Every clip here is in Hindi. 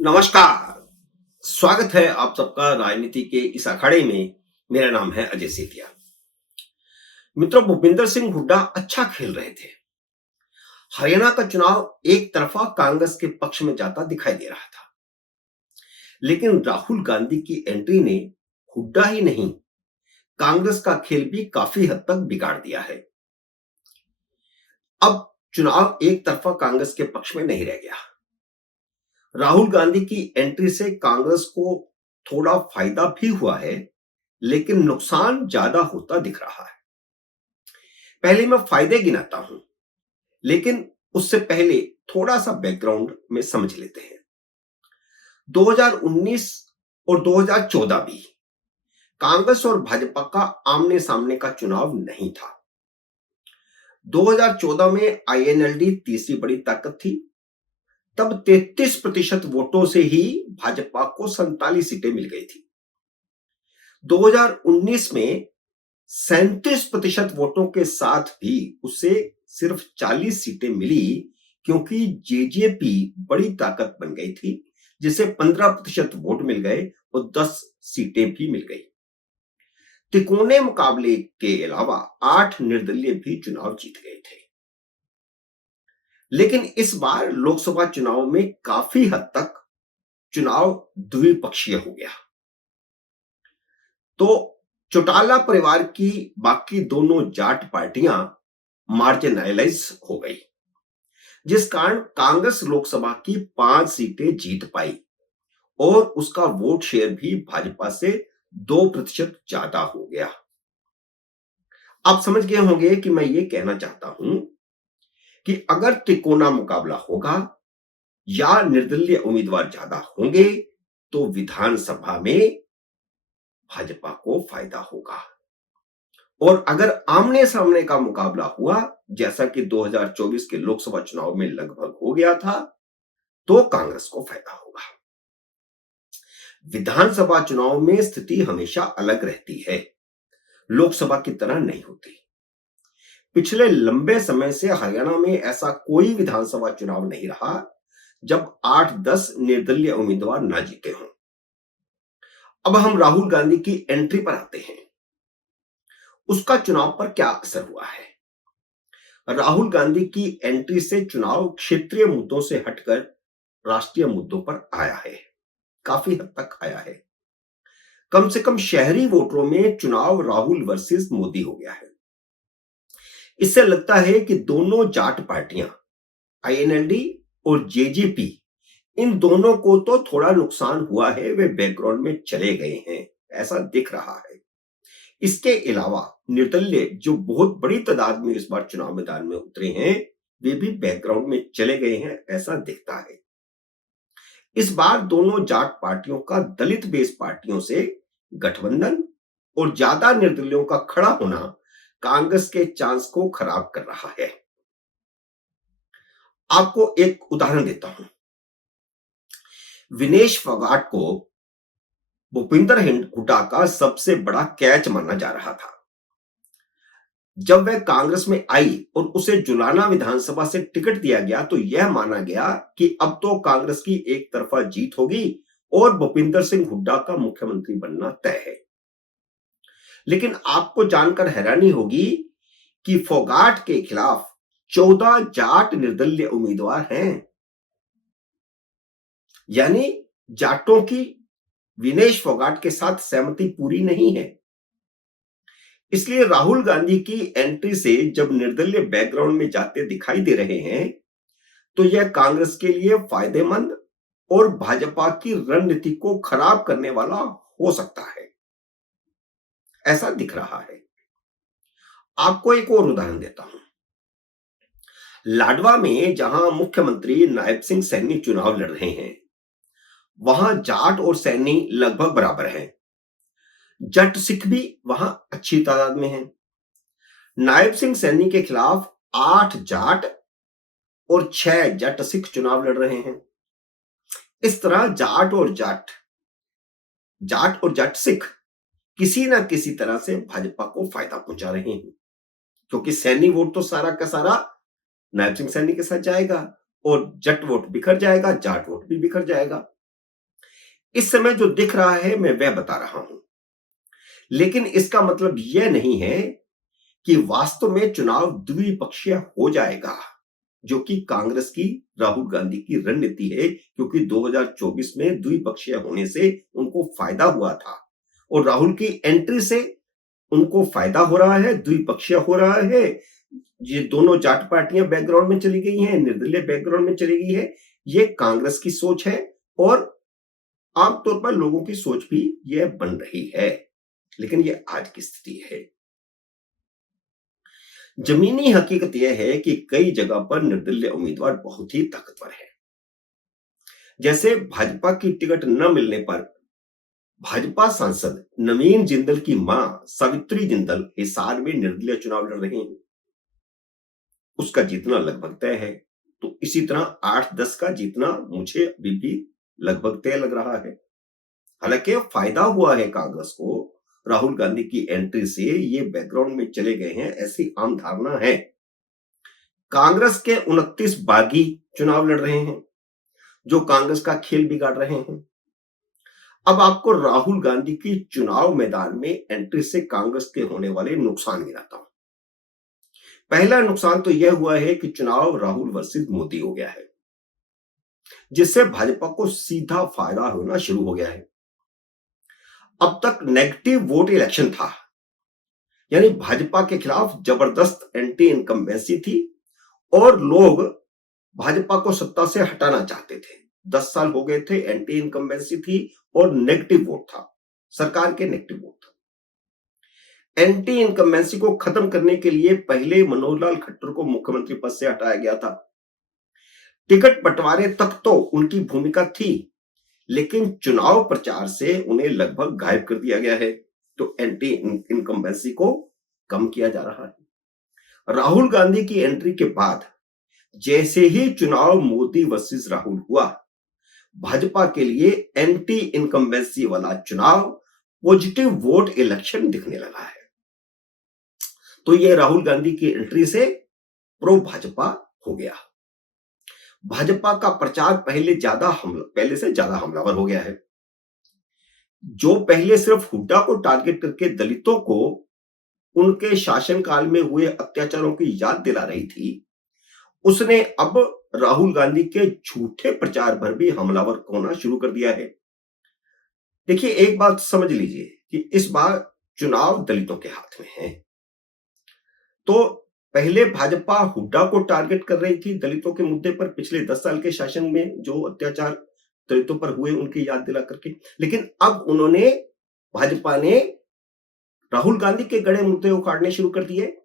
नमस्कार। स्वागत है आप सबका राजनीति के इस अखाड़े में। मेरा नाम है अजय सेठिया। मित्रों, भूपिंदर सिंह हुड्डा अच्छा खेल रहे थे। हरियाणा का चुनाव एक तरफा कांग्रेस के पक्ष में जाता दिखाई दे रहा था, लेकिन राहुल गांधी की एंट्री ने हुड्डा ही नहीं, कांग्रेस का खेल भी काफी हद तक बिगाड़ दिया है। अब चुनाव एक तरफा कांग्रेस के पक्ष में नहीं रह गया। राहुल गांधी की एंट्री से कांग्रेस को थोड़ा फायदा भी हुआ है, लेकिन नुकसान ज्यादा होता दिख रहा है। पहले मैं फायदे गिनाता हूं, लेकिन उससे पहले थोड़ा सा बैकग्राउंड में समझ लेते हैं। 2019 और 2014 भी कांग्रेस और भाजपा का आमने सामने का चुनाव नहीं था। 2014 में आईएनएलडी तीसरी बड़ी ताकत थी। तब 33% वोटों से ही भाजपा को 47 सीटें मिल गई थी। 2019 में 37% वोटों के साथ भी उसे सिर्फ 40 सीटें मिली, क्योंकि जेजेपी बड़ी ताकत बन गई थी, जिसे 15% वोट मिल गए और 10 सीटें भी मिल गई। तिकोने मुकाबले के अलावा 8 निर्दलीय भी चुनाव जीत गए थे। लेकिन इस बार लोकसभा चुनाव में काफी हद तक चुनाव द्विपक्षीय हो गया। तो चौटाला परिवार की बाकी दोनों जाट पार्टियां मार्जिनालाइज हो गई, जिस कारण कांग्रेस लोकसभा की 5 सीटें जीत पाई और उसका वोट शेयर भी भाजपा से 2% ज्यादा हो गया। आप समझ गए होंगे कि मैं ये कहना चाहता हूं कि अगर तिकोना मुकाबला होगा या निर्दलीय उम्मीदवार ज्यादा होंगे, तो विधानसभा में भाजपा को फायदा होगा। और अगर आमने सामने का मुकाबला हुआ, जैसा कि 2024 के लोकसभा चुनाव में लगभग हो गया था, तो कांग्रेस को फायदा होगा। विधानसभा चुनाव में स्थिति हमेशा अलग रहती है, लोकसभा की तरह नहीं होती। पिछले लंबे समय से हरियाणा में ऐसा कोई विधानसभा चुनाव नहीं रहा जब 8-10 निर्दलीय उम्मीदवार ना जीते हों। अब हम राहुल गांधी की एंट्री पर आते हैं। उसका चुनाव पर क्या असर हुआ है? राहुल गांधी की एंट्री से चुनाव क्षेत्रीय मुद्दों से हटकर राष्ट्रीय मुद्दों पर आया है, काफी हद तक आया है। कम से कम शहरी वोटरों में चुनाव राहुल वर्सेस मोदी हो गया है। इससे लगता है कि दोनों जाट पार्टियां आईएनएलडी और जेजेपी, इन दोनों को तो थोड़ा नुकसान हुआ है, वे बैकग्राउंड में चले गए हैं, ऐसा दिख रहा है। इसके अलावा निर्दलीय जो बहुत बड़ी तादाद में इस बार चुनाव मैदान में उतरे हैं, वे भी बैकग्राउंड में चले गए हैं, ऐसा दिखता है। इस बार दोनों जाट पार्टियों का दलित बेस पार्टियों से गठबंधन और ज्यादा निर्दलियों का खड़ा होना कांग्रेस के चांस को खराब कर रहा है। आपको एक उदाहरण देता हूं। विनेश फोगाट को भूपिंदर हुड्डा का सबसे बड़ा कैच माना जा रहा था। जब वह कांग्रेस में आई और उसे जुलाना विधानसभा से टिकट दिया गया, तो यह माना गया कि अब तो कांग्रेस की एक तरफा जीत होगी और भूपिंदर सिंह हुड्डा का मुख्यमंत्री बनना तय है। लेकिन आपको जानकर हैरानी होगी कि फोगाट के खिलाफ 14 जाट निर्दलीय उम्मीदवार हैं। यानी जाटों की विनेश फोगाट के साथ सहमति पूरी नहीं है। इसलिए राहुल गांधी की एंट्री से जब निर्दलीय बैकग्राउंड में जाते दिखाई दे रहे हैं, तो यह कांग्रेस के लिए फायदेमंद और भाजपा की रणनीति को खराब करने वाला हो सकता है, ऐसा दिख रहा है। आपको एक और उदाहरण देता हूं। लाडवा में जहां मुख्यमंत्री नायब सिंह सैनी चुनाव लड़ रहे हैं, वहां जाट और सैनी लगभग बराबर हैं। जट सिख भी वहां अच्छी तादाद में हैं। नायब सिंह सैनी के खिलाफ 8 जाट और 6 जट सिख चुनाव लड़ रहे हैं। इस तरह जाट और जट सिख किसी ना किसी तरह से भाजपा को फायदा पहुंचा रहे हैं, क्योंकि सैनी वोट तो सारा का सारा नायब सिंह सैनी के साथ जाएगा और जट वोट बिखर जाएगा, जाट वोट भी बिखर जाएगा। इस समय जो दिख रहा है मैं वह बता रहा हूं, लेकिन इसका मतलब यह नहीं है कि वास्तव में चुनाव द्विपक्षीय हो जाएगा, जो कि कांग्रेस की, राहुल गांधी की रणनीति है, क्योंकि 2024 में द्विपक्षीय होने से उनको फायदा हुआ था और राहुल की एंट्री से उनको फायदा हो रहा है, द्विपक्षीय हो रहा है। ये दोनों जाट पार्टियां बैकग्राउंड में चली गई हैं, निर्दलीय बैकग्राउंड में चली गई है। ये कांग्रेस की सोच है और आमतौर पर लोगों की सोच भी यह बन रही है, लेकिन यह आज की स्थिति है। जमीनी हकीकत यह है कि कई जगह पर निर्दलीय उम्मीदवार बहुत ही ताकतवर है। जैसे भाजपा की टिकट न मिलने पर भाजपा सांसद नवीन जिंदल की मां सावित्री जिंदल हिसार में निर्दलीय चुनाव लड़ रहे हैं। उसका जीतना लगभग तय है। तो इसी तरह 8-10 का जीतना मुझे अभी भी लगभग तय लग रहा है। हालांकि फायदा हुआ है कांग्रेस को, राहुल गांधी की एंट्री से ये बैकग्राउंड में चले गए हैं, ऐसी आम धारणा है। कांग्रेस के 29 बागी चुनाव लड़ रहे हैं, जो कांग्रेस का खेल बिगाड़ रहे हैं। अब आपको राहुल गांधी की चुनाव मैदान में एंट्री से कांग्रेस के होने वाले नुकसान गिनाता हूं। पहला नुकसान तो यह हुआ है कि चुनाव राहुल वर्सेस मोदी हो गया है, जिससे भाजपा को सीधा फायदा होना शुरू हो गया है। अब तक नेगेटिव वोट इलेक्शन था, यानी भाजपा के खिलाफ जबरदस्त एंटी इनकम्बेंसी थी और लोग भाजपा को सत्ता से हटाना चाहते थे। 10 साल हो गए थे, एंटी इनकम्बेंसी थी और नेगेटिव वोट था, सरकार के नेगेटिव वोट था। एंटी इनकम्बेंसी को खत्म करने के लिए पहले मनोहर लाल खट्टर को मुख्यमंत्री पद से हटाया गया था। टिकट बंटवारे तक तो उनकी भूमिका थी, लेकिन चुनाव प्रचार से उन्हें लगभग गायब कर दिया गया है। तो एंटी इनकम्बेंसी को कम किया जा रहा है। राहुल गांधी की एंट्री के बाद जैसे ही चुनाव मोदी वर्सेस राहुल हुआ, भाजपा के लिए एंटी इनकम्बेंसी वाला चुनाव पॉजिटिव वोट इलेक्शन दिखने लगा है। तो यह राहुल गांधी की एंट्री से प्रो भाजपा हो गया। भाजपा का प्रचार पहले से ज्यादा हमलावर हो गया है। जो पहले सिर्फ हुड्डा को टारगेट करके दलितों को उनके शासनकाल में हुए अत्याचारों की याद दिला रही थी, उसने अब राहुल गांधी के झूठे प्रचार पर भी हमलावर होना शुरू कर दिया है। देखिए, एक बात समझ लीजिए कि इस बार चुनाव दलितों के हाथ में है। तो पहले भाजपा हुड्डा को टारगेट कर रही थी दलितों के मुद्दे पर, पिछले 10 साल के शासन में जो अत्याचार दलितों पर हुए उनकी याद दिला करके, लेकिन अब भाजपा ने राहुल गांधी के गड़े मुद्दे उखाड़ने शुरू कर दिए।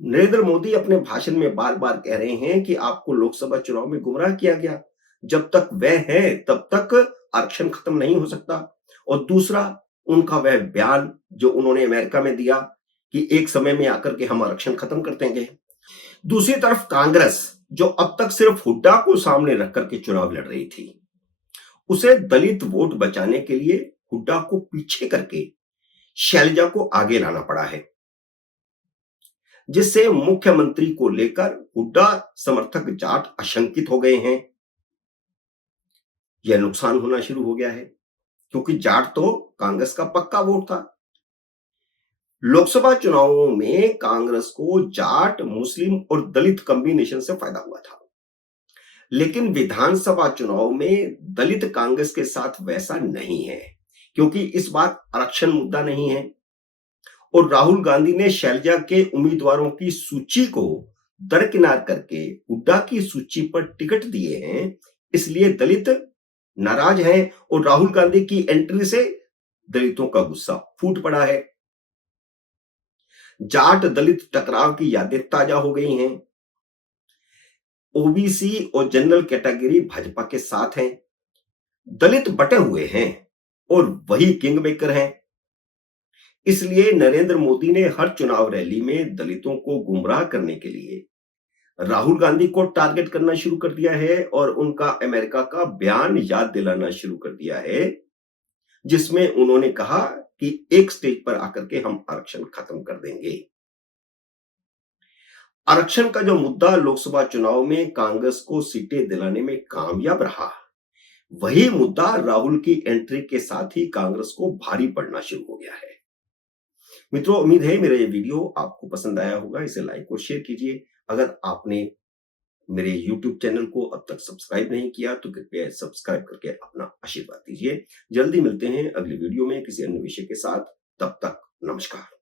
नरेंद्र मोदी अपने भाषण में बार बार कह रहे हैं कि आपको लोकसभा चुनाव में गुमराह किया गया, जब तक वह है तब तक आरक्षण खत्म नहीं हो सकता। और दूसरा, उनका वह बयान जो उन्होंने अमेरिका में दिया कि एक समय में आकर के हम आरक्षण खत्म कर देंगे। दूसरी तरफ कांग्रेस, जो अब तक सिर्फ हुड्डा को सामने रख करके चुनाव लड़ रही थी, उसे दलित वोट बचाने के लिए हुड्डा को पीछे करके शैलजा को आगे लाना पड़ा है, जिससे मुख्यमंत्री को लेकर हुड्डा समर्थक जाट आशंकित हो गए हैं। यह नुकसान होना शुरू हो गया है, क्योंकि जाट तो कांग्रेस का पक्का वोट था। लोकसभा चुनावों में कांग्रेस को जाट, मुस्लिम और दलित कॉम्बिनेशन से फायदा हुआ था, लेकिन विधानसभा चुनाव में दलित कांग्रेस के साथ वैसा नहीं है, क्योंकि इस बार आरक्षण मुद्दा नहीं है और राहुल गांधी ने शैलजा के उम्मीदवारों की सूची को दरकिनार करके हुड्डा की सूची पर टिकट दिए हैं। इसलिए दलित नाराज हैं और राहुल गांधी की एंट्री से दलितों का गुस्सा फूट पड़ा है। जाट दलित टकराव की यादें ताजा हो गई हैं। ओबीसी और जनरल कैटेगरी भाजपा के साथ हैं। दलित बटे हुए हैं और वही किंग मेकर हैं। इसलिए नरेंद्र मोदी ने हर चुनाव रैली में दलितों को गुमराह करने के लिए राहुल गांधी को टारगेट करना शुरू कर दिया है और उनका अमेरिका का बयान याद दिलाना शुरू कर दिया है, जिसमें उन्होंने कहा कि एक स्टेज पर आकर के हम आरक्षण खत्म कर देंगे। आरक्षण का जो मुद्दा लोकसभा चुनाव में कांग्रेस को सीटें दिलाने में कामयाब रहा, वही मुद्दा राहुल की एंट्री के साथ ही कांग्रेस को भारी पड़ना शुरू हो गया है। मित्रों, उम्मीद है मेरा ये वीडियो आपको पसंद आया होगा। इसे लाइक और शेयर कीजिए। अगर आपने मेरे YouTube चैनल को अब तक सब्सक्राइब नहीं किया तो कृपया सब्सक्राइब करके अपना आशीर्वाद दीजिए। जल्दी मिलते हैं अगली वीडियो में किसी अन्य विषय के साथ। तब तक नमस्कार।